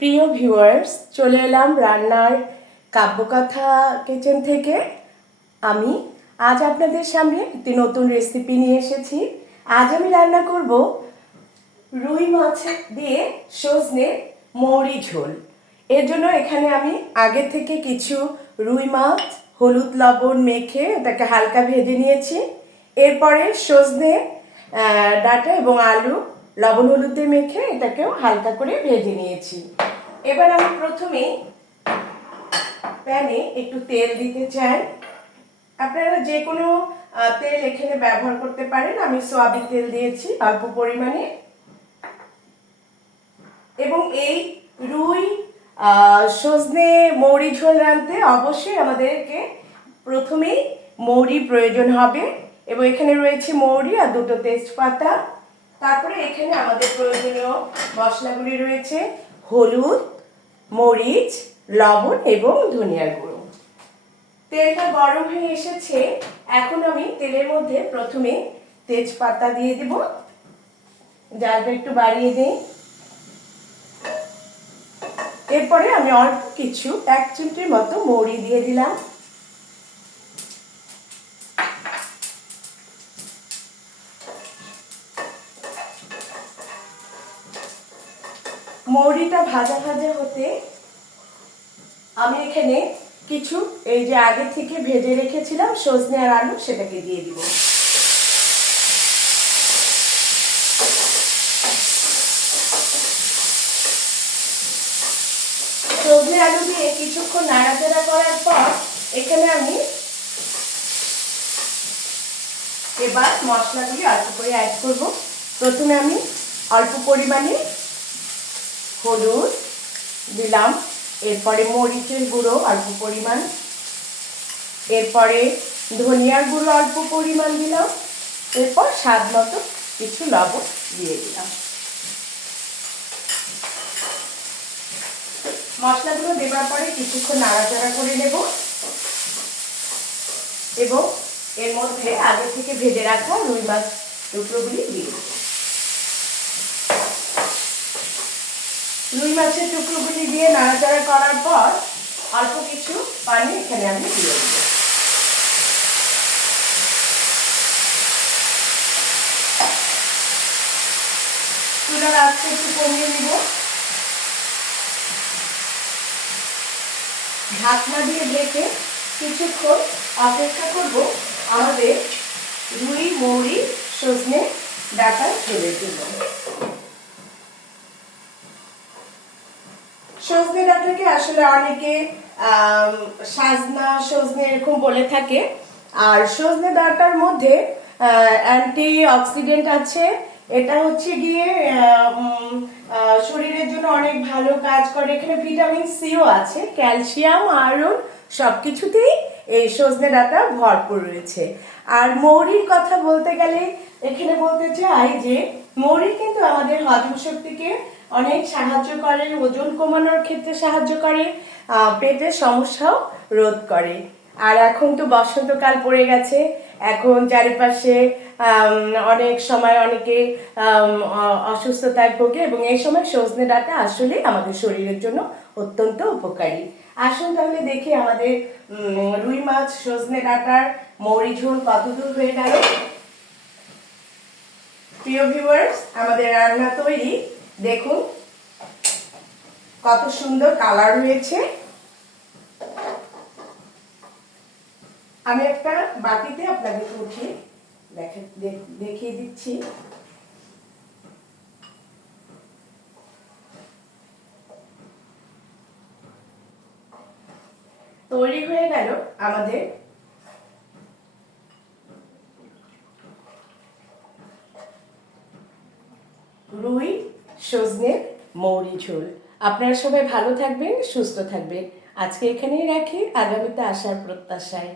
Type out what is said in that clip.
প্রিয় ভিউয়ার্স, চলে এলাম রান্নার কাব্যকথা কিচেন থেকে। আমি আজ আপনাদের সামনে একটি নতুন রেসিপি নিয়ে এসেছি। আজ আমি রান্না করব রুই মাছ দিয়ে সজনে মৌরি ঝোল। এর জন্য এখানে আমি আগে থেকে কিছু রুই মাছ হলুদ লবণ মেখে এটাকে হালকা ভেজে নিয়েছি। এরপরে সজনে ডাঁটা এবং আলু লবণ হলুদ দিয়ে মেখে এটাকেও হালকা করে ভেজে নিয়েছি। এবার আমি প্রথমে প্যানে একটু তেল দিতে চাই। আপনারা যে কোনো তেল এখানে ব্যবহার করতে পারেন। আমি সয়াবিন তেল দিয়েছি অল্প পরিমাণে। এবং এই রুই সজনে মৌরি ঝোল রাঁধতে অবশ্যই আমাদেরকে প্রথমেই মৌরি প্রয়োজন হবে। এবং এখানে রয়েছে মৌরি আর দুটো তেজপাতা। তারপরে এখানে আমাদের প্রয়োজনীয় মশলাগুলি রয়েছে হলুদ, মরিচ, লবণ এবং ধনিয়ার গুঁড়ো। তেলটা গরম হয়ে এসেছে। এখন আমি তেলের মধ্যে প্রথমে তেজপাতা দিয়ে দিব। জালটা একটু বাড়িয়ে দিই। এরপরে আমি অল্প কিছু 1 চিমটির মতো মৌরি দিয়ে দিলাম। মৌরিটা ভাজা ভাজা হতে আমি এখানে কিছু এই যে আগে থেকে ভেজে রেখেছিলাম সজনে আর আলু সেটাকে দিয়ে দিব। সজনে আলু দিয়ে কিছুক্ষণ নাড়াচাড়া করার পর এখানে আমি এবার মশলাগুলি অল্প করে অ্যাড করব। প্রথমে আমি অল্প পরিমাণে হলুদ দিলাম, এরপরে মরিচের গুঁড়ো অল্প পরিমাণ, এরপরে ধনিয়ার গুঁড়ো অল্প পরিমাণ দিলাম, এরপর স্বাদ মতো কিছু লবণ দিয়ে দিলাম। মশলাগুলো দেওয়ার পরে কিছুক্ষণ নাড়াচাড়া করে নেব এবং এর মধ্যে আগে থেকে ভেজে রাখা রুই মাছ টুকরোগুলি দিয়ে দেব। রুই মাছের টুকরোগুলি দিয়ে নাড়াচাড়া করার পর অল্প কিছু পানি এখানে আমি দিয়ে দেব। চুলার আঁচটা একটু কমিয়ে নিব। ঢাকনা দিয়ে ঢেকে কিছুক্ষণ অপেক্ষা করব আমাদের রুই মৌরি সজনে ডাঁটা ঝোলের জন্য। সজনে ডাঁটাকে আসলে অনেকে সাজনা সজনে এরকম বলে থাকে। আর সজনে ডাঁটার মধ্যে অ্যান্টি অক্সিডেন্ট আছে। এটা হচ্ছে গিয়ে শরীরের জন্য অনেক ভালো কাজ করে। এখানে ভিটামিন সিও আছে, ক্যালসিয়াম, আয়রন সবকিছুতেই এই সজনে ডাঁটা ভরপুর রয়েছে। আর মৌরির কথা বলতে গেলে এখানে বলতে চাই যে মৌরি কিন্তু আমাদের হজম শক্তিকে অনেক সাহায্য করে, ওজন কমানোর ক্ষেত্রে সাহায্য করে, পেটের সমস্যাও রোধ করে। আর এখন তো বসন্তকাল পড়ে গেছে। এখন চারিপাশে অনেক সময় অনেকে অসুস্থতায় ভোগে এবং এই সময় সজনে ডাঁটা আসলে আমাদের শরীরের জন্য অত্যন্ত উপকারী। আসুন তাহলে দেখি আমাদের রুই মাছ সজনে ডাঁটার মৌরি ঝোল কতদূর হয়ে গেল। প্রিয় ভিউয়ার্স, আমাদের রান্না তৈরি। দেখুন কত সুন্দর কালার হয়েছে। আমি একটা বাটিতে আপনাদের উঠিয়ে দেখিয়ে দিচ্ছি। তৈরি হয়ে গেল আমাদের রুই সজনের মৌরি ঝোল। আপনারা সবাই ভালো থাকবেন, সুস্থ থাকবেন। আজকে এখানেই রাখি, আগামীতে আসার প্রত্যাশায়।